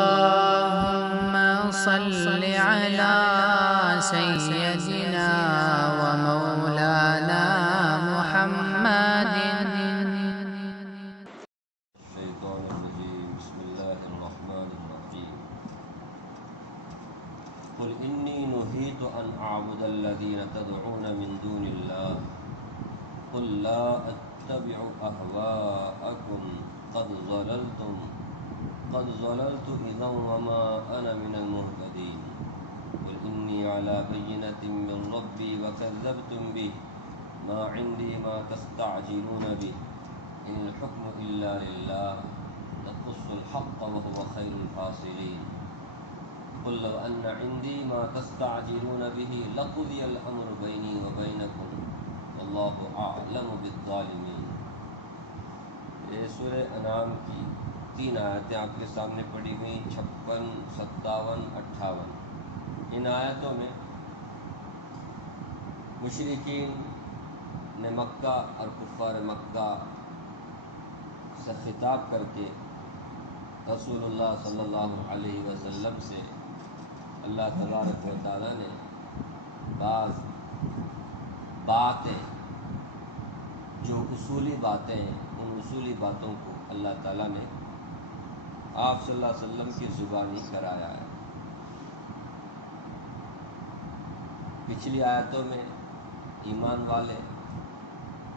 اللهم صل على سيدنا ومولانا محمد. الشيطان الرجيم. بسم الله الرحمن الرحيم. قل إني نهيت أن أعبد الذين تدعون من دون الله قل لا أتبع أهواءكم قد ضللت إذا وما أنا من المهتدين. قل إني على بينة من ربي وكذبتم به ما عندي ما تستعجلون به إن الحكم إلا لله يقص الحق وهو خير الفاصلين. قل لو أن عندي ما تستعجلون به لقضي الأمر بيني وبينكم والله أعلم بالظالمين. یہ سورہ انعام کی 3 آیتیں آپ کے سامنے پڑھی ہوئی، 56، 57، 58۔ ان آیتوں میں مشرکین نے مکہ اور کفار مکہ سے خطاب کر کے رسول اللہ صلی اللہ علیہ وسلم سے اللہ تبارک و تعالیٰ نے بعض باتیں جو اصولی باتیں ہیں، ان اصولی باتوں کو اللہ تعالیٰ نے آپ صلی اللہ علیہ وسلم کی زبانی کرایا ہے۔ پچھلی آیتوں میں ایمان والے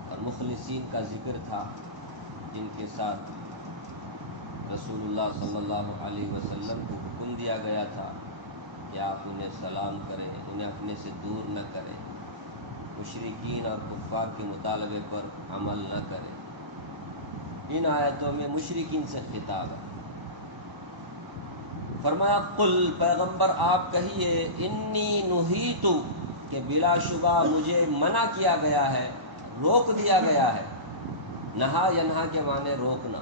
اور مخلصین کا ذکر تھا، جن کے ساتھ رسول اللہ صلی اللہ علیہ وسلم کو حکم دیا گیا تھا کہ آپ انہیں سلام کریں، انہیں اپنے سے دور نہ کریں، مشرکین اور کفار کے مطالبے پر عمل نہ کریں۔ ان آیتوں میں مشرکین سے خطاب ہے۔ فرمایا قل، پیغمبر آپ کہیے، انی نہیت، کہ بلا شبہ مجھے منع کیا گیا ہے، روک دیا گیا ہے۔ نہا ینہا کے معنی روکنا،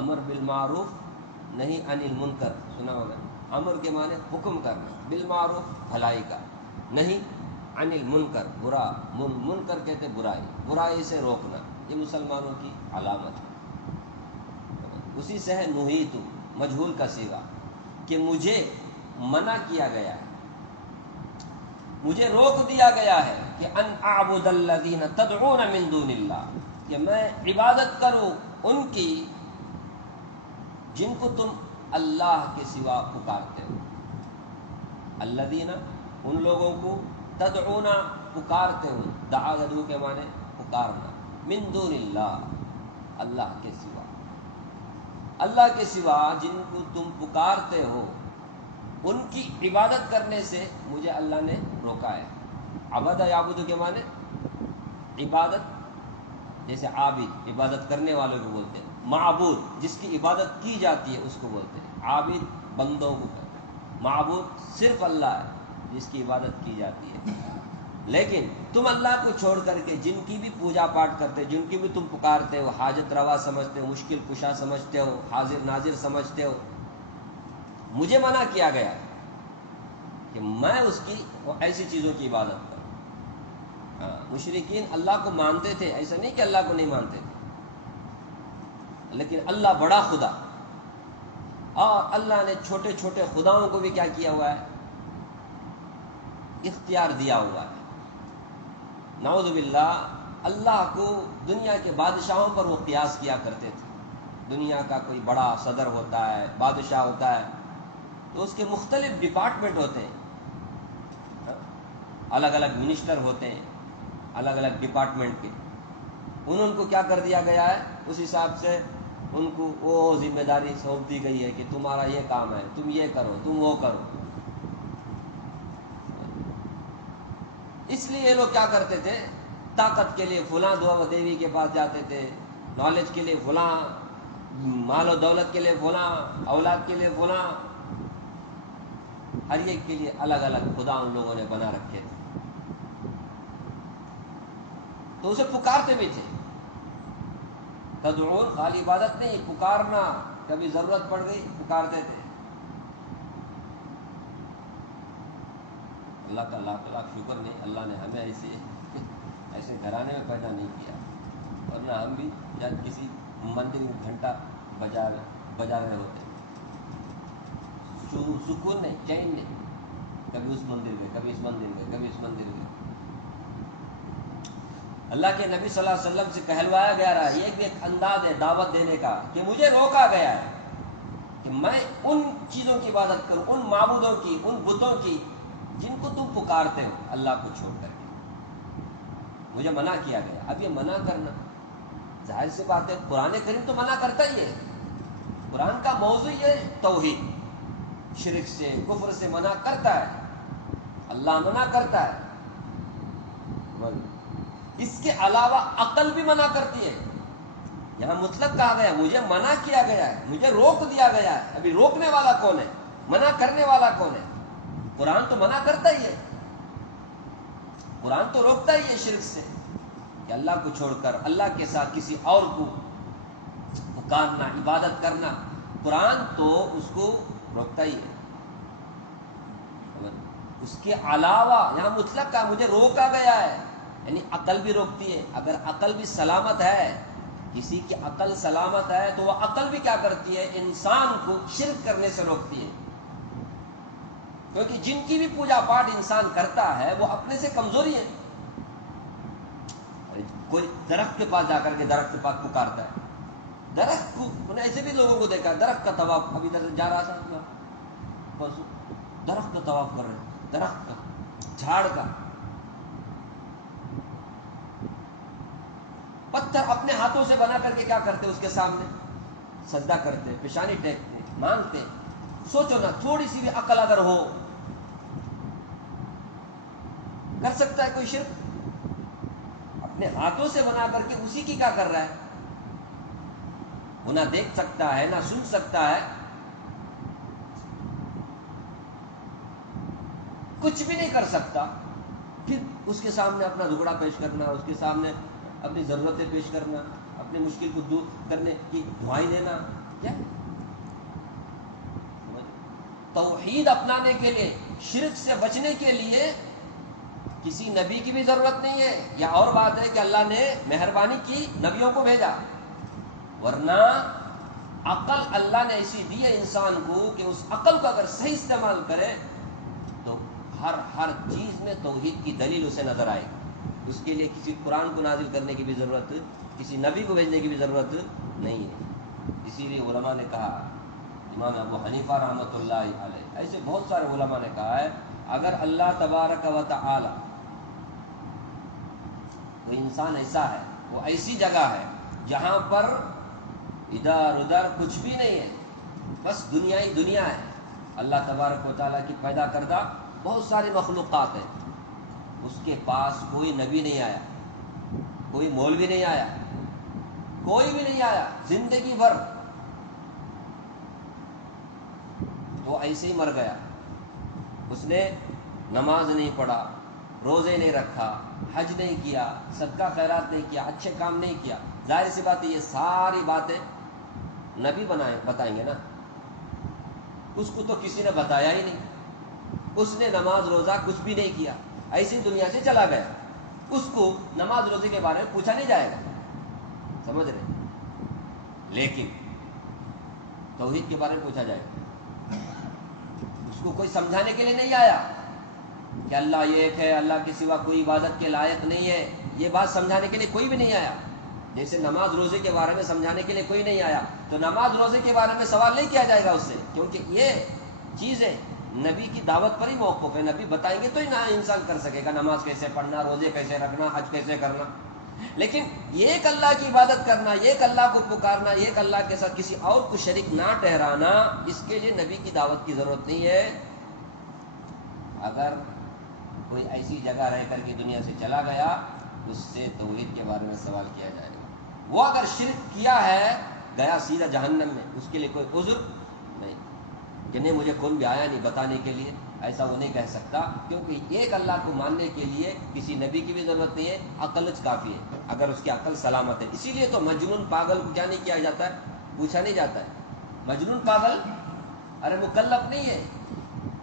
امر بالمعروف نہیں عن المنکر، سنا ہوگا۔ امر کے معنی حکم کرنا، بالمعروف بھلائی کا، نہیں عن المنکر برا، منکر کہتے برائی، برائی سے روکنا، یہ مسلمانوں کی علامت ہے۔ اسی سے ہے نہیت، مجہول کا صیغہ، کہ مجھے منع کیا گیا ہے، مجھے روک دیا گیا ہے کہ ان اعبد الذین تدعون من دون اللہ، کہ میں عبادت کروں ان کی جن کو تم اللہ کے سوا پکارتے ہو۔ الذین، ان لوگوں کو، تدعون، پکارتے ہو، دعا یدعو کے معنی پکارنا، من دون اللہ، اللہ کے سوا، اللہ کے سوا جن کو تم پکارتے ہو ان کی عبادت کرنے سے مجھے اللہ نے روکا ہے۔ عبد یعبد کے معنی عبادت، جیسے عابد عبادت کرنے والوں کو بولتے ہیں، معبود جس کی عبادت کی جاتی ہے اس کو بولتے ہیں، عابد بندوں کو کہتے ہیں، معبود صرف اللہ ہے جس کی عبادت کی جاتی ہے۔ لیکن تم اللہ کو چھوڑ کر کے جن کی بھی پوجا پاٹ کرتے، جن کی بھی تم پکارتے ہو، حاجت روا سمجھتے ہو، مشکل کشا سمجھتے ہو، حاضر ناظر سمجھتے ہو، مجھے منع کیا گیا کہ میں اس کی ایسی چیزوں کی عبادت کروں۔ مشرکین اللہ کو مانتے تھے، ایسا نہیں کہ اللہ کو نہیں مانتے تھے، لیکن اللہ بڑا خدا، اور اللہ نے چھوٹے چھوٹے خداؤں کو بھی کیا کیا ہوا ہے، اختیار دیا ہوا ہے۔ نعوذ باللہ، اللہ کو دنیا کے بادشاہوں پر وہ قیاس کیا کرتے تھے۔ دنیا کا کوئی بڑا صدر ہوتا ہے، بادشاہ ہوتا ہے، تو اس کے مختلف ڈپارٹمنٹ ہوتے ہیں، الگ الگ منسٹر ہوتے ہیں الگ الگ ڈپارٹمنٹ کے، ان کو کیا کر دیا گیا ہے، اس حساب سے ان کو وہ ذمہ داری سونپ دی گئی ہے کہ تمہارا یہ کام ہے، تم یہ کرو، تم وہ کرو۔ اس لیے یہ لوگ کیا کرتے تھے، طاقت کے لیے فلاں دیوی کے پاس جاتے تھے، نالج کے لیے فلاں، مال و دولت کے لیے فلاں، اولاد کے لیے فلاں، ہر ایک کے لیے الگ الگ خدا ان لوگوں نے بنا رکھے تھے، تو اسے پکارتے بھی تھے۔ تدعون خالی عبادت نہیں، پکارنا، کبھی ضرورت پڑ گئی پکارتے تھے۔ اللہ کا لاکھ لاکھ شکر نہیں، اللہ نے ہمیں ایسے گھرانے میں پیدا نہیں کیا، ورنہ ہم بھی شاید کسی مندر میں گھنٹہ بجا رہے ہوتے، سکون نہیں، چین نہیں، کبھی اس مندر گئے، کبھی اس مندر گئے، کبھی اس مندر گئے۔ اللہ کے نبی صلی اللہ علیہ وسلم سے کہلوایا گیا رہا، یہ بھی ایک انداز ہے دعوت دینے کا کہ مجھے روکا گیا ہے کہ میں ان چیزوں کی عبادت کروں، ان معبودوں کی، ان بتوں کی جن کو تم پکارتے ہو اللہ کو چھوڑ کر کے، مجھے منع کیا گیا۔ اب یہ منع کرنا ظاہر سی بات ہے، قرآن کریم تو منع کرتا ہی ہے، قرآن کا موضوع یہ توحید، شرک سے، کفر سے منع کرتا ہے، اللہ منع کرتا ہے۔ اس کے علاوہ عقل بھی منع کرتی ہے۔ یہاں مطلق کہا گیا مجھے منع کیا گیا ہے، مجھے روک دیا گیا ہے۔ ابھی روکنے والا کون ہے؟ منع کرنے والا کون ہے؟ قرآن تو منع کرتا ہی ہے، قرآن تو روکتا ہی ہے شرک سے، کہ اللہ کو چھوڑ کر اللہ کے ساتھ کسی اور کو پکارنا، عبادت کرنا، قرآن تو اس کو روکتا ہی ہے۔ اس کے علاوہ یہاں مطلق کہا مجھے روکا گیا ہے، یعنی عقل بھی روکتی ہے۔ اگر عقل بھی سلامت ہے، کسی کی عقل سلامت ہے تو وہ عقل بھی کیا کرتی ہے؟ انسان کو شرک کرنے سے روکتی ہے، کیونکہ جن کی بھی پوجا پاٹ انسان کرتا ہے وہ اپنے سے کمزوری ہے۔ کوئی درخت کے پاس جا کر کے درخت کے پاس پکارتا ہے، درخت کو، ایسے بھی لوگوں کو دیکھا، درخت کا طواف، ابھی ادھر جا رہا تھا، درخت کا طواف کر رہے ہیں، درخت کا، جھاڑ کا، پتھر اپنے ہاتھوں سے بنا کر کے کیا کرتے اس کے سامنے سجدہ کرتے، پیشانی ٹیکتے، مانگتے۔ سوچو نا، تھوڑی سی بھی عقل اگر ہو، کر سکتا ہے کوئی شرک؟ اپنے ہاتھوں سے بنا کر کے اسی کی کیا کر رہا ہے؟ وہ نہ دیکھ سکتا ہے، نہ سن سکتا ہے، کچھ بھی نہیں کر سکتا، پھر اس کے سامنے اپنا دکڑا پیش کرنا، اس کے سامنے اپنی ضرورتیں پیش کرنا، اپنی مشکل کو دور کرنے کی دعائیں دینا، کیا توحید اپنانے کے لیے، شرک سے بچنے کے لیے کسی نبی کی بھی ضرورت نہیں ہے۔ یا اور بات ہے کہ اللہ نے مہربانی کی، نبیوں کو بھیجا، ورنہ عقل اللہ نے ایسی دی ہے انسان کو کہ اس عقل کو اگر صحیح استعمال کرے تو ہر چیز میں توحید کی دلیل اسے نظر آئے گی۔ اس کے لیے کسی قرآن کو نازل کرنے کی بھی ضرورت، کسی نبی کو بھیجنے کی بھی ضرورت نہیں ہے۔ اسی لیے علماء نے کہا، امام ابو حنیفہ رحمۃ اللہ علیہ، ایسے بہت سارے علماء نے کہا ہے، اگر اللہ تبارک و تعالی، وہ انسان ایسا ہے، وہ ایسی جگہ ہے جہاں پر ادھر ادھر کچھ بھی نہیں ہے، بس دنیا ہی دنیا ہے، اللہ تبارک و تعالیٰ کی پیدا کردہ بہت ساری مخلوقات ہیں، اس کے پاس کوئی نبی نہیں آیا، کوئی مولوی نہیں آیا، کوئی بھی نہیں آیا زندگی بھر، وہ ایسے ہی مر گیا۔ اس نے نماز نہیں پڑھا، روزے نہیں رکھا، حج نہیں کیا، صدقہ خیرات نہیں کیا، اچھے کام نہیں کیا، ظاہر سی بات ہے یہ ساری باتیں نبی بتائیں گے نا، اس کو تو کسی نے بتایا ہی نہیں، اس نے نماز روزہ کچھ بھی نہیں کیا، ایسی دنیا سے چلا گیا، اس کو نماز روزے کے بارے میں پوچھا نہیں جائے گا، سمجھ رہے؟ لیکن توحید کے بارے میں پوچھا جائے گا، اس کو کوئی سمجھانے کے لیے نہیں آیا کہ اللہ یہ ایک ہے، اللہ کے سوا کوئی عبادت کے لائق نہیں ہے، یہ بات سمجھانے کے لیے کوئی بھی نہیں آیا۔ جیسے نماز روزے کے بارے میں سمجھانے کے لیے کوئی نہیں آیا، تو نماز روزے کے بارے میں سوال نہیں کیا جائے گا اس سے، کیونکہ یہ چیزیں نبی کی دعوت پر ہی موقف ہے، نبی بتائیں گے تو ہی نہ انسان کر سکے گا، نماز کیسے پڑھنا، روزے کیسے رکھنا، حج کیسے کرنا۔ لیکن ایک اللہ کی عبادت کرنا، ایک اللہ کو پکارنا، ایک اللہ کے ساتھ کسی اور کو شریک نہ ٹھہرانا، اس کے لیے نبی کی دعوت کی ضرورت نہیں ہے۔ اگر کوئی ایسی جگہ رہ کر کے دنیا سے چلا گیا، اس سے توحید کے بارے میں سوال کیا جائے گا۔ وہ اگر شرک کیا ہے، گیا سیدھا جہنم میں، اس کے لیے کوئی عذر نہیں کہ نہیں مجھے کون بھی آیا نہیں بتانے کے لیے، ایسا وہ نہیں کہہ سکتا، کیونکہ ایک اللہ کو ماننے کے لیے کسی نبی کی بھی ضرورت نہیں ہے، عقل کافی ہے، اگر اس کی عقل سلامت ہے۔ اسی لیے تو مجنون پاگل کو کیا نہیں کیا جاتا ہے، پوچھا نہیں جاتا ہے، مجنون پاگل ارے مکلف نہیں ہے،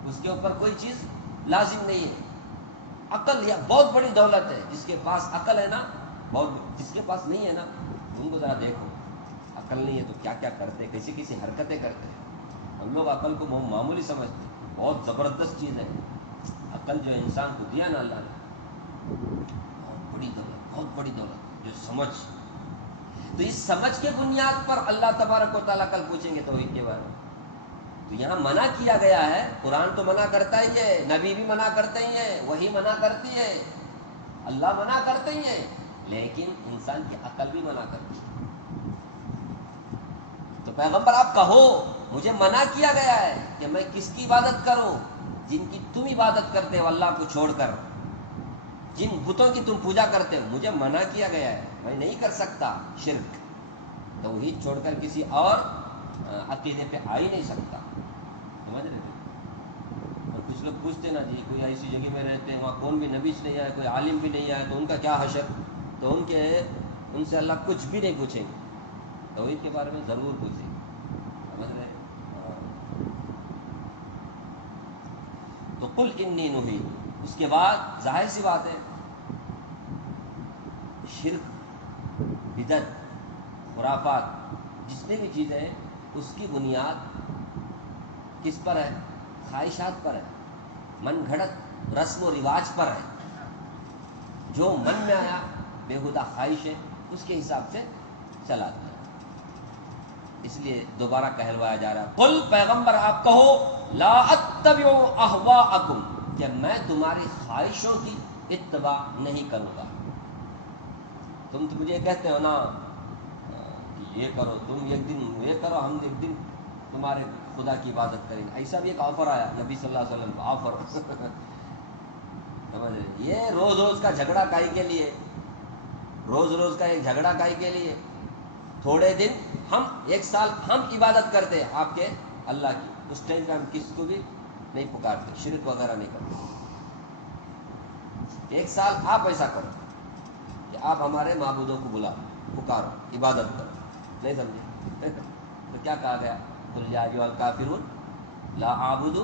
اس کے اوپر کوئی چیز لازم نہیں ہے۔ عقل یا بہت بڑی دولت ہے، جس کے پاس عقل ہے نا، بہت، جس کے پاس نہیں ہے نا، ان کو ذرا دیکھو، عقل نہیں ہے تو کیا کیا کرتے، کیسی کیسی حرکتیں کرتے ہیں. ہم لوگ عقل کو بہت معمولی سمجھتے ہیں، بہت زبردست چیز ہے. عقل جو انسان کو دیا نا اللہ نے، بہت بڑی دولت، بہت بڑی دولت. جو سمجھ، تو اس سمجھ کے بنیاد پر اللہ تبارک و تعالیٰ کل پوچھیں گے توحید کے بارے میں. تو یہاں منع کیا گیا ہے. قرآن تو منع کرتا ہی ہے، نبی بھی منع کرتے ہی ہیں، وہی منع کرتی ہے، اللہ منع کرتے ہی ہیں، لیکن انسان کی عقل بھی منع کرتی ہے. تو پیغمبر آپ کہو مجھے منع کیا گیا ہے کہ میں کس کی عبادت کروں؟ جن کی تم عبادت کرتے ہو اللہ کو چھوڑ کر، جن بتوں کی تم پوجا کرتے ہو، مجھے منع کیا گیا ہے. میں نہیں کر سکتا شرک، توحید چھوڑ کر کسی اور عقیدے پہ آ ہی نہیں سکتا. سمجھ رہے تھے؟ اور کچھ لوگ پوچھتے نا جی کوئی ایسی جگہ میں رہتے ہیں وہاں کون بھی نبی نہیں آئے، کوئی عالم بھی نہیں آئے، تو ان کا کیا حشر؟ تو ان سے اللہ کچھ بھی نہیں پوچھیں گے، توحید کے بارے میں ضرور پوچھیں گے. سمجھ رہے؟ تو قل انی نہیت، اس کے بعد ظاہر سی بات ہے شرک، بدعت، خرافات، جتنی بھی چیزیں ہیں اس کی بنیاد کس پر ہے؟ خواہشات پر ہے، من گھڑت رسم و رواج پر ہے. جو من میں آیا بےہودہ خواہش ہے اس کے حساب سے چلا دیا. اس لیے دوبارہ کہلوایا جا رہا ہے قل، پیغمبر آپ کہو لا اتبع اہواءکم، کہ میں تمہاری خواہشوں کی اتباع نہیں کروں گا. تم تو مجھے کہتے ہو نا کہ یہ کرو، تم ایک دن یہ کرو، ہم ایک دن تمہارے خدا کی عبادت کریں گے. ایسا بھی ایک آفر آیا نبی صلی اللہ علیہ وسلم کا، آفر. سمجھ رہے؟ یہ روز روز کا جھگڑا کائی کے لیے، روز روز کا ایک جھگڑا کائی کے لیے. تھوڑے دن ہم، ایک سال ہم عبادت کرتے ہیں آپ کے اللہ کی، اس ٹائم پہ ہم کس کو بھی نہیں پکارتے، شرک وغیرہ نہیں کرتے. ایک سال آپ ایسا کرو کہ آپ ہمارے معبودوں کو بلا، پکارو، عبادت کرو. نہیں سمجھے؟ تو کیا کہا گیا؟ قل یا ایھا الکافرون لا اعبد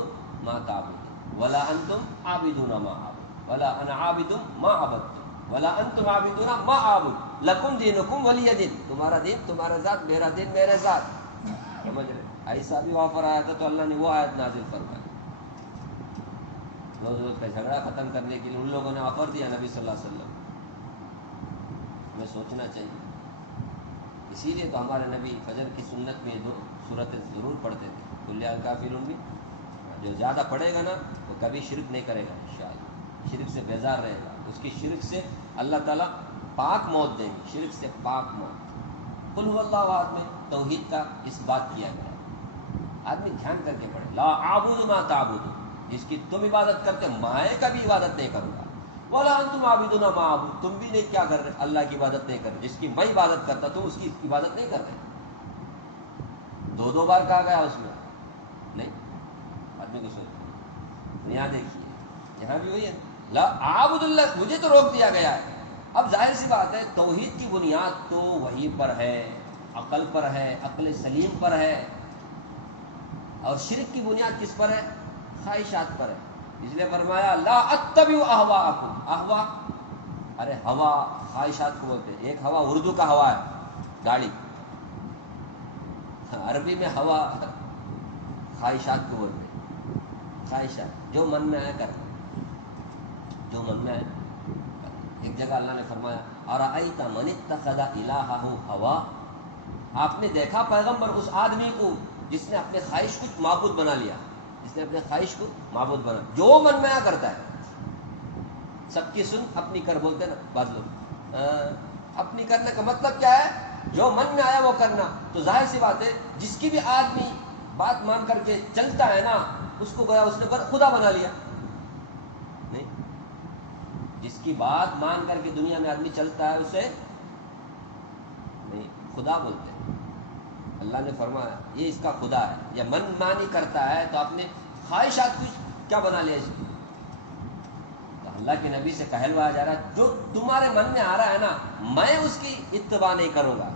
ما تعبدون ولا انتم عابدون ما اعبد ولا انا عابد ما عبدتم ولا انتم عابدون ما اعبد لکم دینکم ولی دین. تمہارا دین تمہارا ذات، میرا دین میرے ذات. سمجھ رہے؟ ایسا بھی آفر آیا تھا تو اللہ نے وہ آیت نازل فرمائی. روز روز کا جھگڑا ختم کرنے کے لیے ان لوگوں نے آفر دیا نبی صلی اللہ علیہ وسلم. ہمیں سوچنا چاہیے. اسی لیے تو ہمارے نبی فجر کی سنت میں دو صورتیں ضرور پڑھتے تھے. قل یا الکافرون بھی جو زیادہ پڑھے گا نا وہ کبھی شرک نہیں کرے گا انشاءاللہ، شرک سے بیزار رہے گا. اس کی شرک سے اللہ تعالیٰ پاک موت دیں گے، شرک سے پاک موت. قل هو اللہ احد میں توحید کا اس بات کیا گیا. آدمی دھیان کر کے پڑھے. لا اعبد ما تعبدون، جس کی تم عبادت کرتے، میں کبھی عبادت نہیں کروں گا. ولا انتم عابدون ما اعبد، تم بھی نہیں کیا کر رہے، اللہ کی عبادت نہیں کر رہے. جس کی میں عبادت کرتا تم اس کی عبادت نہیں کر رہے. دو بار کہا گیا اس میں نہیں. آدمی کو سوچ، یہاں دیکھیے یہاں بھی وہی ہے، لا اعبد اللہ، مجھے تو روک دیا گیا ہے. اب ظاہر سی بات ہے توحید کی بنیاد تو وحی پر ہے، عقل پر ہے، عقل سلیم پر ہے. اور شرک کی بنیاد کس پر ہے؟ خواہشات پر ہے. اس لیے فرمایا لا اتبع اہواءکم. اہوا، ارے ہوا خواہشات کو بولتے ہیں. ایک ہوا اردو کا ہوا ہے گاڑی، عربی میں ہوا خواہشات کو بولتے ہیں. خواہشات جو من میں آیا کرنا، جو من میں آیا. ایک جگہ اللہ نے فرمایا ارأیت من اتخذ الہہ ہوا، آپ نے دیکھا پیغمبر اس آدمی کو جس نے اپنے خواہش کو معبود بنا لیا، جس نے اپنے خواہش کو معبود بنا، جو من میں آیا کرتا ہے. سب کی سن اپنی کر بولتے نا بعض لوگ. اپنی کرنے کا مطلب کیا ہے؟ جو من میں آیا وہ کرنا. تو ظاہر سی بات ہے جس کی بھی آدمی بات مان کر کے چلتا ہے نا، اس کو گویا اس نے خدا بنا لیا. نہیں، جس کی بات مان کر کے دنیا میں آدمی چلتا ہے اسے نہیں خدا بولتے ہیں. اللہ نے فرمایا یہ اس کا خدا ہے. یا من مانی کرتا ہے تو اپنے خواہشات کو کیا بنا لیا اس کو. تو اللہ کے نبی سے کہلوایا جا رہا ہے جو تمہارے من میں آ رہا ہے نا، میں اس کی اتباع نہیں کروں گا.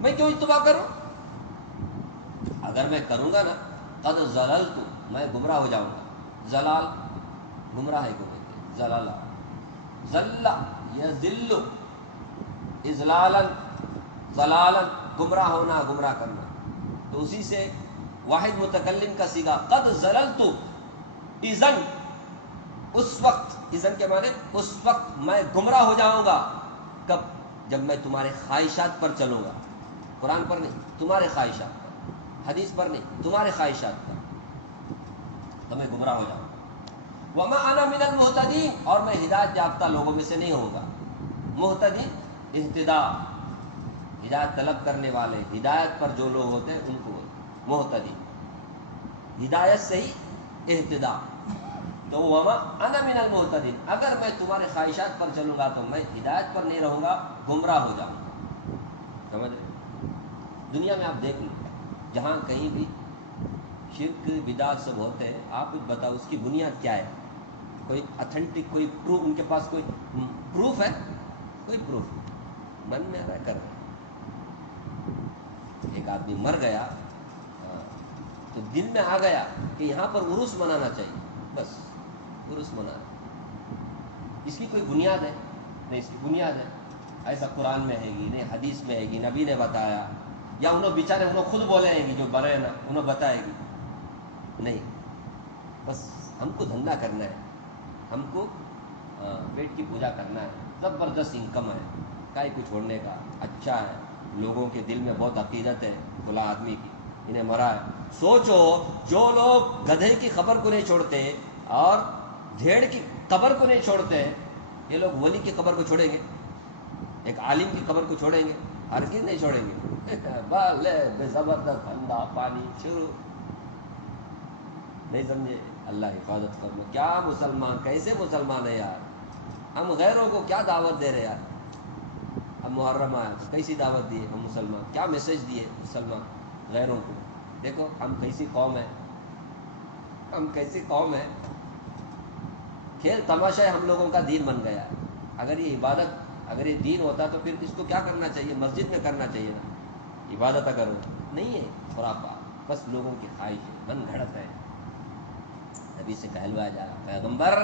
میں کیوں اتباع کروں؟ اگر میں کروں گا نا قد ضللت، میں گمراہ ہو جاؤں گا. زلال گمراہ کو کہتے ہیں. زلال ذل یذل اضلالا ضلالا، گمراہ ہونا، گمراہ کرنا. تو اسی سے واحد متکلم کا صیغہ قد زللت اذن، اس وقت، اذن کے معنی اس وقت میں گمراہ ہو جاؤں گا. کب؟ جب میں تمہارے خواہشات پر چلوں گا. قرآن پر نہیں، تمہارے خواہشات پر. حدیث پر نہیں، تمہارے خواہشات پر. تو میں گمراہ ہو جاؤں گا. وما انا من المہتدین، اور میں ہدایت یافتہ لوگوں میں سے نہیں ہوں گا. مہتدی اہتدا، ہدایت طلب کرنے والے، ہدایت پر جو لوگ ہوتے ہیں ان کو مہتدی. ہدایت سے ہی اہتدا. تو وما انا من المہتدین، اگر میں تمہارے خواہشات پر چلوں گا تو میں ہدایت پر نہیں رہوں گا، گمراہ ہو جاؤں گا. سمجھ رہے؟ دنیا میں آپ دیکھ لیں، جہاں کہیں بھی شرک بدعت سب ہوتے ہیں، آپ کچھ بتاؤ اس کی بنیاد کیا ہے؟ کوئی اتھینٹک، کوئی پروف ان کے پاس کوئی پروف ہے؟ کوئی پروف من میں آ رہا ہے کر رہے. ایک آدمی مر گیا تو دل میں آ گیا کہ یہاں پر عرس منانا چاہیے، بس عرس منانا. اس کی کوئی بنیاد ہے؟ نہیں، اس کی بنیاد ہے ایسا قرآن میں ہے گی نہیں، حدیث میں ہے گی، نبی نے بتایا، یا انہوں بیچارے انہوں خود بولے ہیں گی جو برے نا انہوں بتائے گی. نہیں، بس ہم کو دھندا کرنا ہے، ہم کو پیٹ کی پوجا کرنا ہے. زبردست انکم ہے، کائی کو چھوڑنے کا. اچھا ہے، لوگوں کے دل میں بہت عقیدت ہے فلاں آدمی کی، انہیں مرا ہے. سوچو جو لوگ گدھے کی خبر کو نہیں چھوڑتے اور بھیڑ کی قبر کو نہیں چھوڑتے، یہ لوگ ولی کی قبر کو چھوڑیں گے؟ ایک عالم کی قبر کو چھوڑیں گے؟ ہرگز نہیں چھوڑیں گے. بے زبردست ٹھنڈا پانی شروع. نہیں سمجھے؟ اللہ حفاظت کرنا. کیا مسلمان، کیسے مسلمان ہے یار؟ ہم غیروں کو کیا دعوت دے رہے یار؟ اب محرم آیا، کیسی دعوت دی ہے ہم مسلمان؟ کیا میسج دیے مسلمان غیروں کو؟ دیکھو ہم کیسی قوم ہے، ہم کیسی قوم ہے. کھیل تماشا ہم لوگوں کا دین بن گیا. اگر یہ عبادت، اگر یہ دین ہوتا تو پھر اس کو کیا کرنا چاہیے؟ مسجد میں کرنا چاہیے نا. عبادت اگر ہو نہیں ہے، خرافات، بس لوگوں کی خواہش ہے، من گھڑت ہے. نبی سے کہلوایا جا رہا، پیغمبر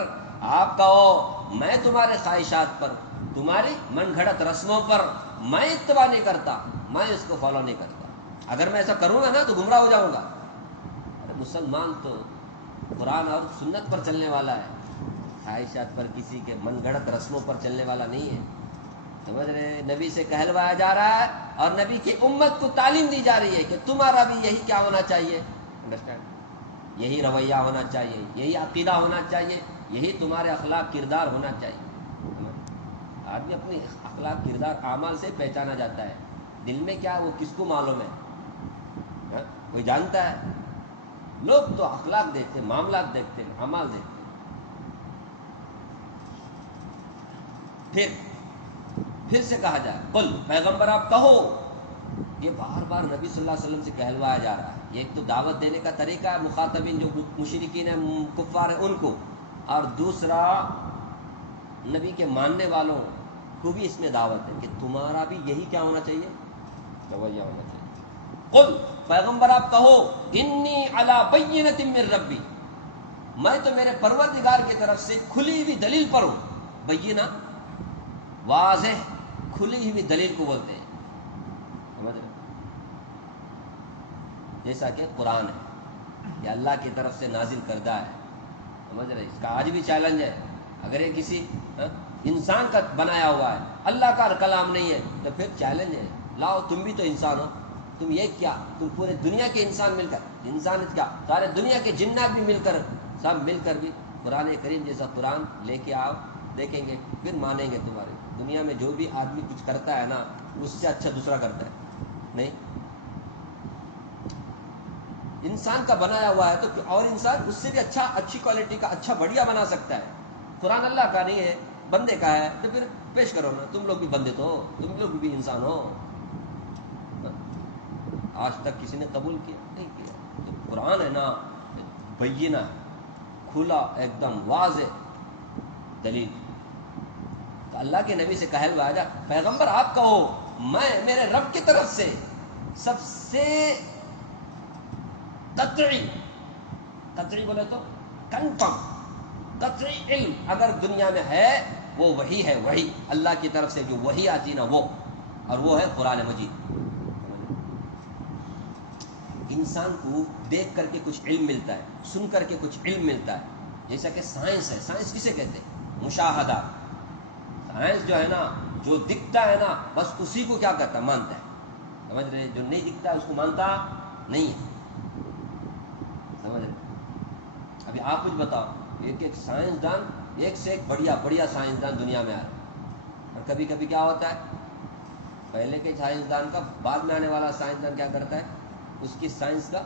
آپ کہو میں تمہارے خواہشات پر، تمہاری من گھڑت رسموں پر میں اتباع نہیں کرتا، میں اس کو فالو نہیں کرتا. اگر میں ایسا کروں گا نا تو گمراہ ہو جاؤں گا. ارے مسلمان تو قرآن اور سنت پر چلنے والا ہے، خواہشات پر، کسی کے من گھڑت رسموں پر چلنے والا نہیں ہے. سمجھ رہے؟ نبی سے کہلوایا جا رہا ہے اور نبی کی امت کو تعلیم دی جا رہی ہے کہ تمہارا بھی یہی کیا ہونا چاہیے، انڈرسٹینڈ، یہی رویہ ہونا چاہیے، یہی عقیدہ ہونا چاہیے، یہی تمہارے اخلاق کردار ہونا چاہیے. آدمی اپنی اخلاق کردار اعمال سے پہچانا جاتا ہے. دل میں کیا وہ کس کو معلوم ہے؟ کوئی جانتا ہے؟ لوگ تو اخلاق دیکھتے ہیں، معاملات دیکھتے ہیں، اعمال دیکھتے ہیں. پھر سے کہا جائے قل، پیغمبر آپ کہو. یہ بار بار نبی صلی اللہ علیہ وسلم سے کہلوایا جا رہا ہے. یہ ایک تو دعوت دینے کا طریقہ ہے مخاطبین جو مشرکین ہیں، کفار ہیں، ان کو، اور دوسرا نبی کے ماننے والوں کو بھی اس میں دعوت ہے کہ تمہارا بھی یہی کیا ہونا چاہیے، رویہ ہونا چاہیے. قل، پیغمبر آپ کہو انی علی بینۃ من ربی، میں تو میرے پروردگار کی طرف سے کھلی ہوئی دلیل پر ہوں. بینہ واضح کھلی ہوئی دلیل کو بولتے ہیں. سمجھ رہے؟ جیسا کہ قرآن ہے، یہ اللہ کی طرف سے نازل کردہ ہے. سمجھ رہے؟ اس کا آج بھی چیلنج ہے. اگر یہ کسی انسان کا بنایا ہوا ہے، اللہ کا کلام نہیں ہے، تو پھر چیلنج ہے، لاؤ تم بھی تو انسان ہو. تم یہ کیا، تم پورے دنیا کے انسان مل کر، انسان کیا سارے دنیا کے جنات بھی مل کر، سب مل کر بھی قرآن کریم جیسا قرآن لے کے آؤ، دیکھیں گے، پھر مانیں گے تمہارے. دنیا میں جو بھی آدمی کچھ کرتا ہے نا، اس سے اچھا دوسرا کرتا ہے نہیں. انسان کا بنایا ہوا ہے تو اور انسان اس سے بھی اچھا، اچھی کوالٹی کا، اچھا بڑھیا بنا سکتا ہے. قرآن اللہ کا نہیں ہے، بندے کا ہے، تو پھر پیش کرو نا. تم لوگ بھی بندے تو ہو، تم لوگ بھی انسان ہو. آج تک کسی نے قبول کیا نہیں کیا. تو قرآن ہے نا، بینہ، کھلا، ایک دم واضح دلیل. تو اللہ کے نبی سے کہلوایا جا، پیغمبر آپ کہو میں میرے رب کی طرف سے سب سے قطعی بولے تو کنفرم، قطعی علم اگر دنیا میں ہے وہ وہی ہے. وہی اللہ کی طرف سے جو وہی آتی نا وہ، اور وہ ہے قرآن مجید. انسان کو دیکھ کر کے کچھ علم ملتا ہے، سن کر کے کچھ علم ملتا ہے. جیسا کہ سائنس ہے. سائنس کسے کہتے ہیں؟ مشاہدہ. سائنس جو ہے نا، جو دکھتا ہے نا بس اسی کو کیا کرتا ہے؟ مانتا ہے. سمجھ رہے؟ جو نہیں دکھتا اس کو مانتا نہیں ہے. سمجھ رہے؟ ابھی آپ کچھ بتاؤ، ایک ایک سائنسدان، ایک سے ایک بڑھیا بڑھیا سائنسدان دنیا میں آ رہا ہے، اور کبھی کبھی کیا ہوتا ہے، پہلے کے سائنسدان کا بعد میں آنے والا سائنسدان کیا کرتا ہے، اس کی سائنس کا،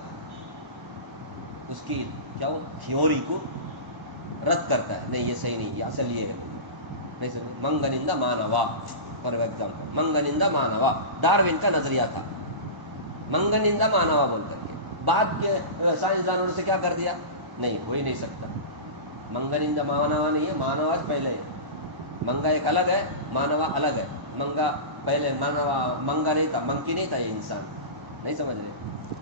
اس کی کیا وہ تھیوری کو رد کرتا ہے. نہیں یہ صحیح نہیں، یہ اصل یہ ہے. نہیں سمجھ؟ منگنندہ مانوا، فار ایگزامپل منگنندہ مانوا ڈارون کا نظریہ تھا، منگنندہ مانوا بول کر کے. بعد کے سائنسدانوں نے سے کیا کر دیا، نہیں ہو ہی نہیں سکتا. منگنندہ مانوا نہیں ہے، مانوا پہلے ہے. منگا ایک الگ ہے، مانوا الگ ہے. منگا پہلے، مانوا منگا نہیں تھا، منکی نہیں تھا یہ انسان. نہیں سمجھ رہے؟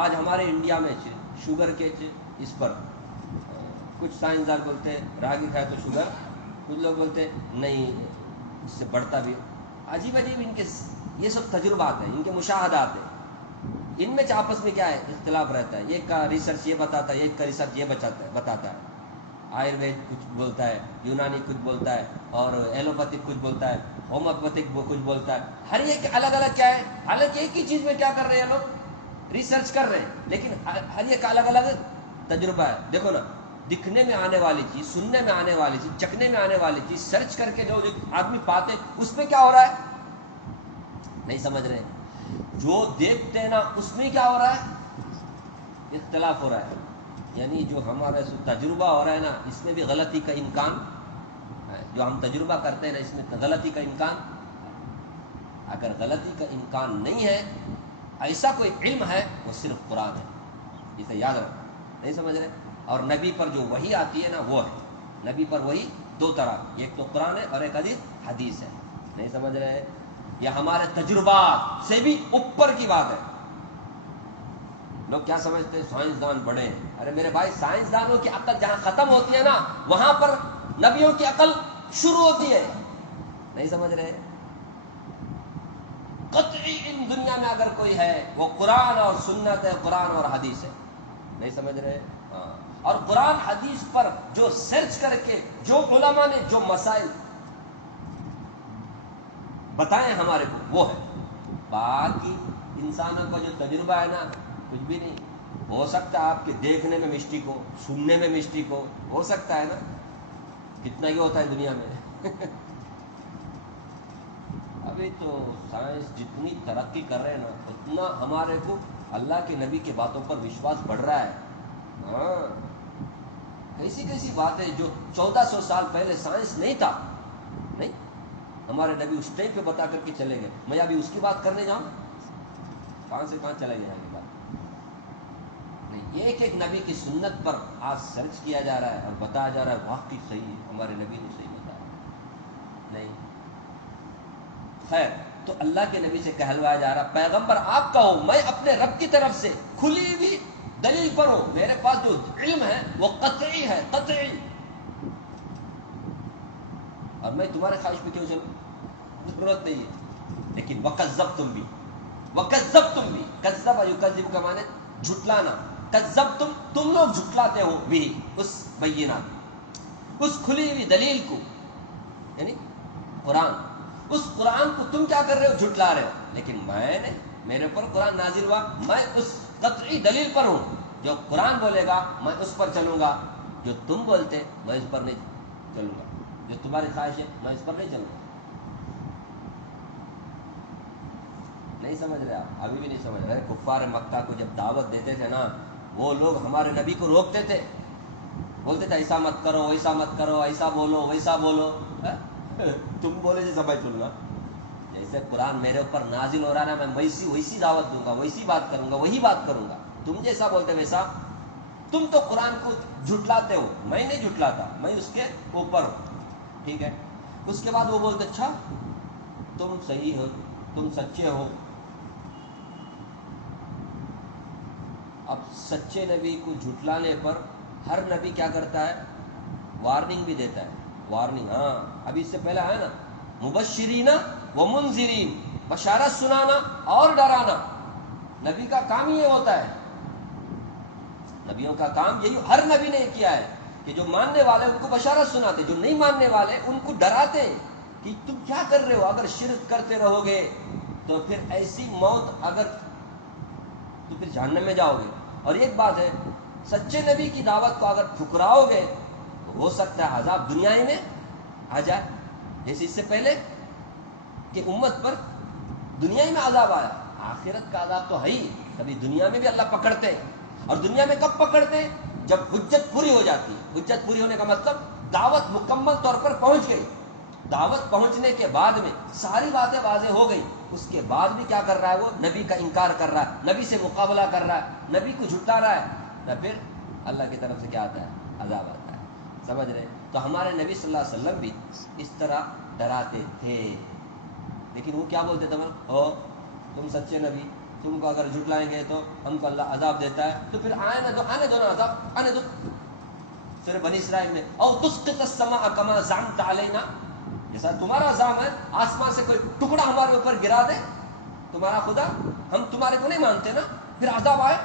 آج ہمارے انڈیا میں شوگر کے اس پر کچھ سائنسدان بولتے ہیں راگی کھائے تو شوگر، کچھ لوگ بولتے ہیں نہیں اس سے بڑھتا بھی. عجیب عجیب ان کے یہ سب تجربات ہیں، ان کے مشاہدات ہیں. ان میں آپس میں کیا ہے، اختلاف رہتا ہے. ایک کا ریسرچ یہ بتاتا ہے، ایک کا ریسرچ یہ بتاتا ہے. آیوروید کچھ بولتا ہے، یونانی کچھ بولتا ہے، اور ایلوپیتھک کچھ بولتا ہے، ہومیوپیتھک کچھ بولتا ہے. ہر ایک الگ الگ کیا ہے. حالانکہ ایک ہی چیز میں کیا کر رہے ہیں لوگ، ریسرچ کر رہے ہیں، لیکن ہر ایک الگ الگ تجربہ ہے. دیکھو نا، دکھنے میں آنے والی چیز، سننے میں آنے والی چیز، چکھنے میں آنے والی چیز، سرچ کر کے جو آدمی پاتے اس میں کیا ہو رہا ہے. نہیں سمجھ رہے؟ جو دیکھتے ہیں نا اس میں کیا ہو رہا ہے، اختلاف ہو رہا ہے. یعنی جو ہمارا تجربہ ہو رہا ہے نا، اس میں بھی غلطی کا امکان ہے. جو ہم تجربہ کرتے ہیں نا، اس میں غلطی کا امکان. اگر غلطی کا امکان نہیں ہے، ایسا کوئی علم ہے، وہ صرف قرآن ہے. اسے یاد رکھنا. نہیں سمجھ رہے؟ اور نبی پر جو وحی آتی ہے نا، وہ ہے. نبی پر وحی دو طرح، ایک تو قرآن ہے اور ایک حدیث ہے. نہیں سمجھ رہے؟ یہ ہمارے تجربات سے بھی اوپر کی بات ہے. لوگ کیا سمجھتے ہیں، سائنسدان بڑے ہیں. ارے میرے بھائی، سائنسدانوں کی عقل جہاں ختم ہوتی ہے نا، وہاں پر نبیوں کی عقل شروع ہوتی ہے. نہیں سمجھ رہے؟ قطعی ان دنیا میں اگر کوئی ہے، وہ قرآن اور سنت ہے، قرآن اور حدیث ہے. نہیں سمجھ رہے؟ ہاں. اور قرآن حدیث پر جو سرچ کر کے جو علماء نے جو مسائل بتائیں ہمارے کو، وہ ہے. باقی انسانوں کا جو تجربہ ہے نا، کچھ بھی نہیں. ہو سکتا ہے آپ کے دیکھنے میں مسٹیک ہو، سننے میں مسٹیک ہو سکتا ہے نا. کتنا ہی ہوتا ہے دنیا میں. ابھی تو سائنس جتنی ترقی کر رہے ہیں نا، اتنا ہمارے کو اللہ کے نبی کے باتوں پر وشواس بڑھ رہا ہے. ہاں، کیسی کیسی بات ہے جو 1400 سال پہلے سائنس نہیں تھا. نہیں، ہمارے نبی اس ٹائم پہ بتا کر کے چلے گئے. میں ابھی اس کی بات کرنے جاؤں، کہاں سے کہاں چلے گئے آگے بات. نہیں، ایک ایک نبی کی سنت پر آج سرچ کیا جا رہا ہے اور بتایا جا رہا ہے واقعی صحیح ہے، ہمارے نبی نے صحیح بتایا. نہیں خیر، تو اللہ کے نبی سے کہلوایا جا رہا، پیغمبر آپ کا ہوں، میں اپنے رب کی طرف سے کھلی ہوئی دلیل پر ہوں. میرے پاس جو علم ہے وہ قطعی ہے، قطعی. اور میں تمہارے خواہش پہ کیوں چلوں؟ ضرورت نہیں ہے. لیکن وکذبتم بھی، وکذبتم بھی، کذب یکذب کا معنی جھٹلانا. کذبتم، تم لوگ جھٹلاتے ہو بھی، اس بینات، اس کھلی ہوئی دلیل کو، یعنی قرآن. اس قرآن کو تم کیا کر رہے ہو؟ جھٹلا رہے ہو. لیکن میں نے، میرے اوپر قرآن نازل ہوا، میں اس قطعی دلیل پر ہوں. جو قرآن بولے گا میں اس پر چلوں گا، جو تم بولتے میں اس پر نہیں چلوں گا، جو تمہاری خواہش ہے میں اس پر نہیں چلوں گا. نہیں سمجھ رہے آپ؟ ابھی بھی نہیں سمجھ رہے. کفار مکہ کو جب دعوت دیتے تھے نا، وہ لوگ ہمارے نبی کو روکتے تھے، بولتے تھے ایسا مت کرو، ویسا مت کرو، ایسا بولو، ویسا بولو. تم بولے جیسا میں چلوں گا. جیسے قرآن میرے اوپر نازل ہو رہا ہے نا، میں ویسی دعوت دوں گا، ویسی بات کروں گا، وہی بات کروں گا. تم جیسا بولتے ویسا. تم تو قرآن کو جھٹلاتے ہو، میں نہیں جھٹلاتا، میں اس کے اوپر ہوں. ٹھیک ہے. اس کے بعد وہ بولتے اچھا تم صحیح ہو، تم سچے ہو. اب سچے نبی کو جھٹلانے پر ہر نبی کیا کرتا ہے؟ وارننگ بھی دیتا ہے. وارننگ، ہاں ابھی اس سے پہلے آیا نا، مبشرین و منذرین، بشارت سنانا اور ڈرانا. نبی کا کام ہی یہ ہوتا ہے، نبیوں کا کام یہی، ہر نبی نے کیا ہے کہ جو ماننے والے ان کو بشارت سناتے، جو نہیں ماننے والے ان کو ڈراتے کہ تم کیا کر رہے ہو، اگر شرک کرتے رہو گے تو پھر ایسی موت، اگر تو پھر جہنم میں جاؤ گے۔ اور ایک بات ہے، سچے نبی کی دعوت کو اگر ٹھکراؤ گے تو ہو سکتا ہے عذاب دنیا ہی میں آ جائے، جیسے اس سے پہلے کہ امت پر دنیا ہی میں عذاب آیا، آخرت کا عذاب تو ہے ہی، کبھی دنیا میں بھی اللہ پکڑتے، اور دنیا میں کب پکڑتے؟ جب حجت پوری ہو جاتی ہے۔ حجت پوری ہونے کا مطلب دعوت مکمل طور پر پہنچ گئی، دعوت پہنچنے کے بعد میں ساری باتیں واضح ہو گئی، اس کے بعد بھی کیا کر رہا ہے وہ؟ نبی کا انکار کر رہا ہے، نبی سے مقابلہ کر رہا ہے، نبی کو جھٹلا رہا ہے، تو پھر اللہ کی طرف سے کیا آتا ہے؟ عذاب آتا ہے۔ سمجھ رہے؟ تو ہمارے نبی صلی اللہ علیہ وسلم بھی اس طرح ڈراتے تھے، لیکن وہ کیا بولتے تھے؟ او تم سچے نبی، تم کو اگر جھٹلائیں گے تو ہم کو اللہ عذاب دیتا ہے، تو پھر آنے دو نا عذاب، آنے دو۔ سورہ بنی اسرائیل میں او تسقط السماء کما زعمت علینا، جیسا تمہارا زعم ہے آسمان سے کوئی ٹکڑا ہمارے اوپر گرا دے تمہارا خدا، ہم تمہارے کو نہیں مانتے نا، پھر عذاب آئے۔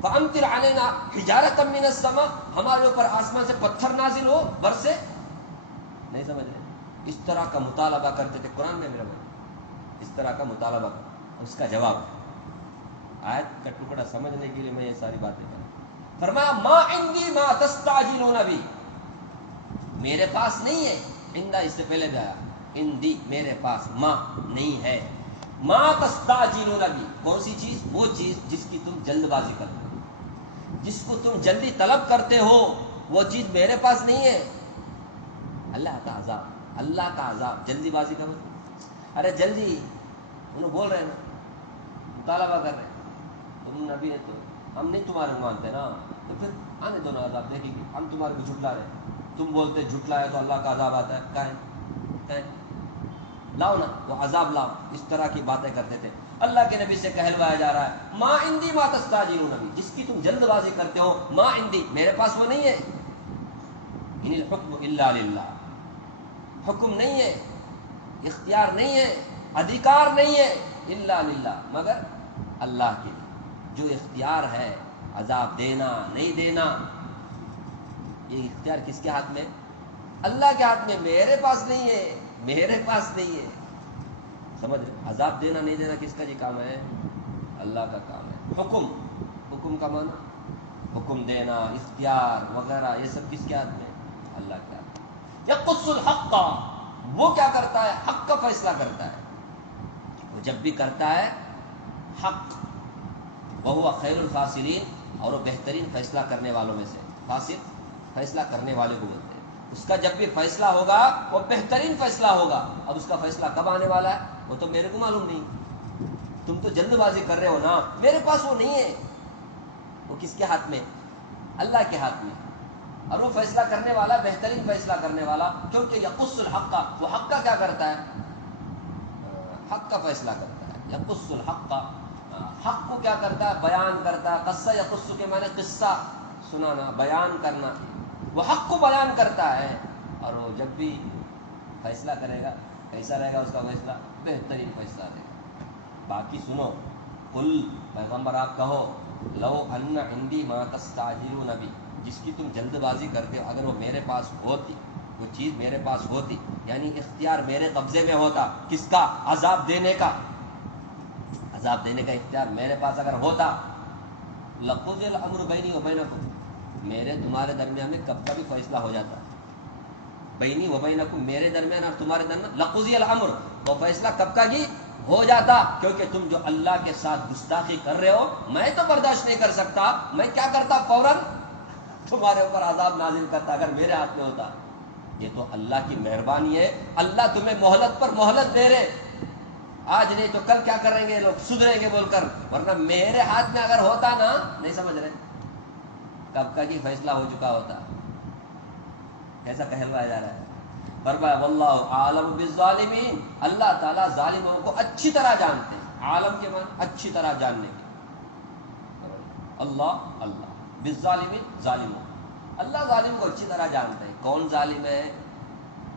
فامطر علینا حجارۃ من السماء، ہمارے اوپر آسمان سے پتھر نازل ہو، برسے۔ نہیں سمجھ رہے؟ اس طرح کا مطالبہ کرتے تھے قرآن میں، میرا بھائی اس طرح کا مطالبہ، اس کا جواب آیت کا ٹکڑا سمجھنے کے لیے میں یہ ساری باتیں کروں۔ فرمایا ما عندی ما تستعجلون بی، میرے پاس نہیں ہے، عندہ اس سے پہلے بھی آیا، عندی میرے پاس، ما نہیں ہے، ما تستعجلون بی، کون سی چیز؟ وہ چیز جس کی تم جلد بازی کرتے ہو، جس کو تم جلدی طلب کرتے ہو، وہ چیز میرے پاس نہیں ہے۔ اللہ کا عذاب، اللہ کا عذاب، جلدی بازی کرو، ارے جلدی، انہوں بول رہے ہیں نا، مطالبہ کر رہے ہیں، تم نبی ہے تو ہم نہیں تمہارے مانتے نا، تو پھر آنے دو نا عذاب، دیکھیں گے، ہم تمہارے کو جھٹلا رہے ہیں، تم بولتے جھٹلا ہے تو اللہ کا عذاب آتا ہے، کہیں لاؤ نا وہ عذاب لاؤ، اس طرح کی باتیں کرتے تھے۔ اللہ کے نبی سے کہلوایا جا رہا ہے ما عندی ما تستعجلون بی، جس کی تم جلد بازی کرتے ہو، ما عندی میرے پاس وہ نہیں ہے، ان الحکم الا للہ، حکم نہیں ہے، اختیار نہیں ہے، ادھیکار نہیں ہے، الا للہ مگر اللہ کے لیے، جو اختیار ہے عذاب دینا نہیں دینا، یہ اختیار کس کے ہاتھ میں؟ اللہ کے ہاتھ میں، میرے پاس نہیں ہے، میرے پاس نہیں ہے۔ سمجھ رہے؟ عذاب دینا نہیں دینا کس کا جی کام ہے؟ اللہ کا کام ہے۔ حکم، حکم کا معنی حکم دینا، اختیار وغیرہ، یہ سب کس کے ہاتھ میں؟ اللہ کے ہاتھ میں۔ یقص الحق، وہ کیا کرتا ہے؟ حق کا فیصلہ کرتا ہے، وہ جب بھی کرتا ہے حق، وہو خیر الفاصلین، اور وہ بہترین فیصلہ کرنے والوں میں سے، فاصل فیصلہ کرنے والے کو بولتے ہیں، اس کا جب بھی فیصلہ ہوگا وہ بہترین فیصلہ ہوگا۔ اب اس کا فیصلہ کب آنے والا ہے وہ تو میرے کو معلوم نہیں، تم تو جلد بازی کر رہے ہو نا، میرے پاس وہ نہیں ہے، وہ کس کے ہاتھ میں؟ اللہ کے ہاتھ میں، اور وہ فیصلہ کرنے والا بہترین فیصلہ کرنے والا، کیونکہ یقص الحق، وہ حق کا کیا کرتا ہے؟ حق کا فیصلہ کرتا ہے۔ یقص الحق، حق کو کیا کرتا ہے؟ بیان کرتا ہے۔ قصہ یقص کے معنی قصہ سنانا، بیان کرنا، وہ حق کو بیان کرتا ہے، اور وہ جب بھی فیصلہ کرے گا کیسا رہے گا اس کا فیصلہ؟ بہترین فیصلہ رہے گا۔ باقی سنو، قل پیغمبر آپ کہو، لو ان عندی ما تستعجلون بی، جس کی تم جلد بازی کرتے ہو، اگر وہ میرے پاس ہوتی، وہ چیز میرے پاس ہوتی، یعنی اختیار میرے قبضے میں ہوتا، کس کا؟ عذاب دینے کا، عذاب دینے کا اختیار میرے پاس اگر ہوتا، لقضی الامر بینی و بینکم، میرے تمہارے درمیان میں کب کا بھی فیصلہ ہو جاتا، بینی و بینکم، میرے درمیان اور تمہارے درمیان، لقضی الامر، وہ فیصلہ کب کا ہی ہو جاتا، کیونکہ تم جو اللہ کے ساتھ گستاخی کر رہے ہو میں تو برداشت نہیں کر سکتا، میں کیا کرتا؟ فوراً تمہارے اوپر عذاب نازل کرتا اگر میرے ہاتھ میں ہوتا۔ یہ تو اللہ کی مہربانی ہے، اللہ تمہیں مہلت پر مہلت دے رہے، آج نہیں تو کل کیا کریں گے لوگ، سدھریں گے بول کر، ورنہ میرے ہاتھ میں اگر ہوتا نا، نہیں سمجھ رہے، کب کا کی فیصلہ ہو چکا ہوتا، ایسا کہلوایا جا رہا ہے۔ فرمایا واللہ عالم بالظالمین، اللہ تعالیٰ ظالموں کو اچھی طرح جانتے ہیں، عالم کے معنی اچھی طرح جاننے کے، اللہ اللہ بالظالمین، ظالموں، اللہ ظالم کو اچھی طرح جانتے ہیں، کون ظالم ہے،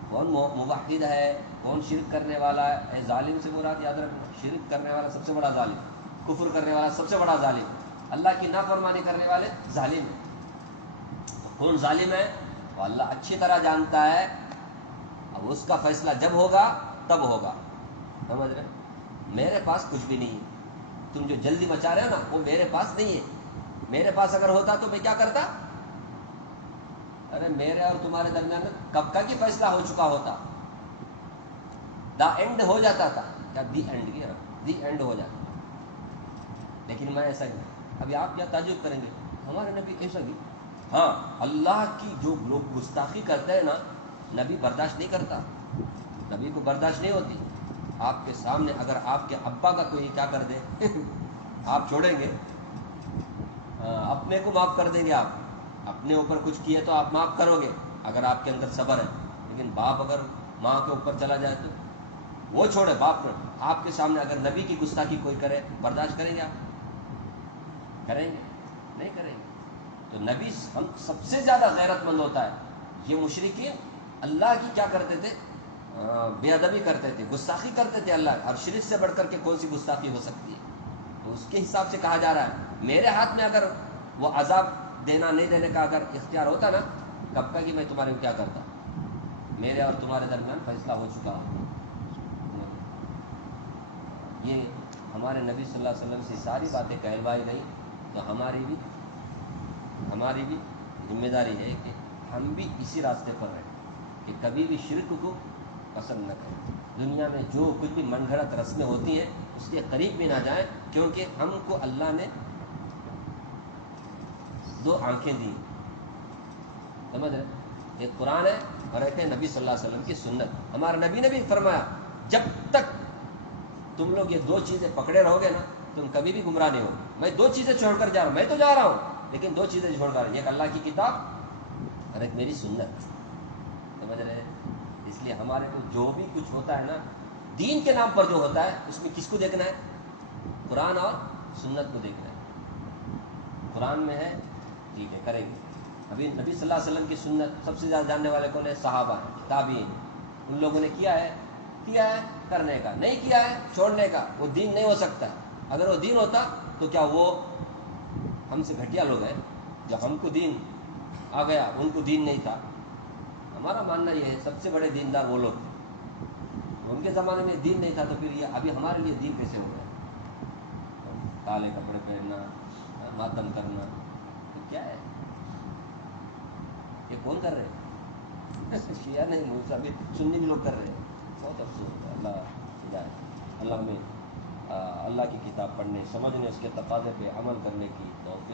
کون موحد ہے، کون شرک کرنے والا ہے۔ ظالم سے مراد یاد رکھنا، شرک کرنے والا سب سے بڑا ظالم، کفر کرنے والا سب سے بڑا ظالم، اللہ کی نافرمانی کرنے والے ظالم ہیں۔ تو کون ظالم ہے وہ اللہ اچھی طرح جانتا ہے، اب اس کا فیصلہ جب ہوگا تب ہوگا، سمجھ رہے؟ میرے پاس کچھ بھی نہیں ہے، تم جو جلدی مچا رہے ہو نا وہ میرے پاس نہیں ہے، میرے پاس اگر ہوتا تو میں کیا کرتا؟ ارے میرے اور تمہارے درمیان کب کا کی فیصلہ ہو چکا ہوتا، دا اینڈ ہو جاتا تھا، کیا دی اینڈ کیا، دی اینڈ ہو جاتا، لیکن میں ایسا نہیں۔ ابھی آپ کیا تعجب کریں گے، ہمارے نبی ایسا نہیں، ہاں اللہ کی جو لوگ گستاخی کرتے ہیں نا نبی برداشت نہیں کرتا، نبی کو برداشت نہیں ہوتی۔ آپ کے سامنے اگر آپ کے ابا کا کوئی کیا کر دے آپ چھوڑیں گے؟ اپنے کو معاف کر دیں گے، آپ اپنے اوپر کچھ کیے تو آپ معاف کرو گے اگر آپ کے اندر صبر ہے، لیکن باپ اگر ماں کے اوپر چلا جائے تو وہ چھوڑے، باپ آپ کے سامنے اگر نبی کی گستاخی کوئی کرے برداشت کریں گے؟ آپ کریں گے؟ نہیں کریں گے۔ تو نبی ہم سب سے زیادہ غیرت مند ہوتا ہے۔ یہ مشرکین اللہ کی کیا کرتے تھے؟ بے ادبی کرتے تھے، گستاخی کرتے تھے اللہ، اور شرک سے بڑھ کر کے کون سی گستاخی ہو سکتی ہے؟ تو اس کے حساب سے کہا جا رہا ہے میرے ہاتھ میں اگر وہ عذاب دینا نہیں دینے کا اگر اختیار ہوتا نا کب کا کہ میں تمہارے کو کیا کرتا، میرے اور تمہارے درمیان فیصلہ ہو چکا ہے۔ یہ ہمارے نبی صلی اللہ علیہ وسلم سے ساری باتیں کہلوائی گئی، تو ہماری بھی ذمہ داری ہے کہ ہم بھی اسی راستے پر رہیں کہ کبھی بھی شرک کو پسند نہ کریں، دنیا میں جو کچھ بھی من گھڑت رسمیں ہوتی ہیں اس کے قریب بھی نہ جائیں، کیونکہ ہم کو اللہ نے دو آنکھیں دی، سمجھ رہے؟ ایک قرآن ہے اور ایک ہے نبی صلی اللہ علیہ وسلم کی سنت۔ ہمارے نبی نے بھی فرمایا جب تک تم لوگ یہ دو چیزیں پکڑے رہو گے نا تم کبھی بھی گمراہ نہیں ہو۔ میں دو چیزیں چھوڑ کر جا رہا ہوں، میں تو جا رہا ہوں لیکن دو چیزیں چھوڑ کر، ایک اللہ کی کتاب اور ایک میری سنت، سمجھ رہے؟ اس لیے ہمارے کو جو بھی کچھ ہوتا ہے نا دین کے نام پر جو ہوتا ہے اس میں کس کو دیکھنا ہے؟ قرآن اور سنت کو دیکھنا ہے۔ قرآن میں ہے ٹھیک ہے کریں گے۔ ابھی نبی صلی اللہ علیہ وسلم کی سنت سب سے زیادہ جاننے والے کون ہیں؟ صحابہ ہیں، تابعین، ان لوگوں نے کیا ہے کرنے کا، نہیں کیا ہے چھوڑنے کا۔ وہ دین نہیں ہو سکتا، اگر وہ دین ہوتا تو کیا وہ ہم سے گھٹیا لوگ ہیں؟ جب ہم کو دین آ گیا ان کو دین نہیں تھا۔ ہمارا ماننا یہ ہے سب سے بڑے دیندار وہ لوگ تھے، ان کے زمانے میں دین نہیں تھا تو پھر یہ ابھی ہمارے لیے دین کیسے ہو گیا؟ کالے کپڑے پہننا، ماتم کرنا، تو کیا ہے یہ کون کر رہے ہیں؟ شیعہ نہیں، ابھی سنی بھی لوگ کر رہے ہیں۔ بہت افسوس ہے۔ اللہ ہدایت، اللہ میں اللہ کی کتاب پڑھنے، سمجھنے، اس کے تقاضے پہ عمل کرنے کی توفیق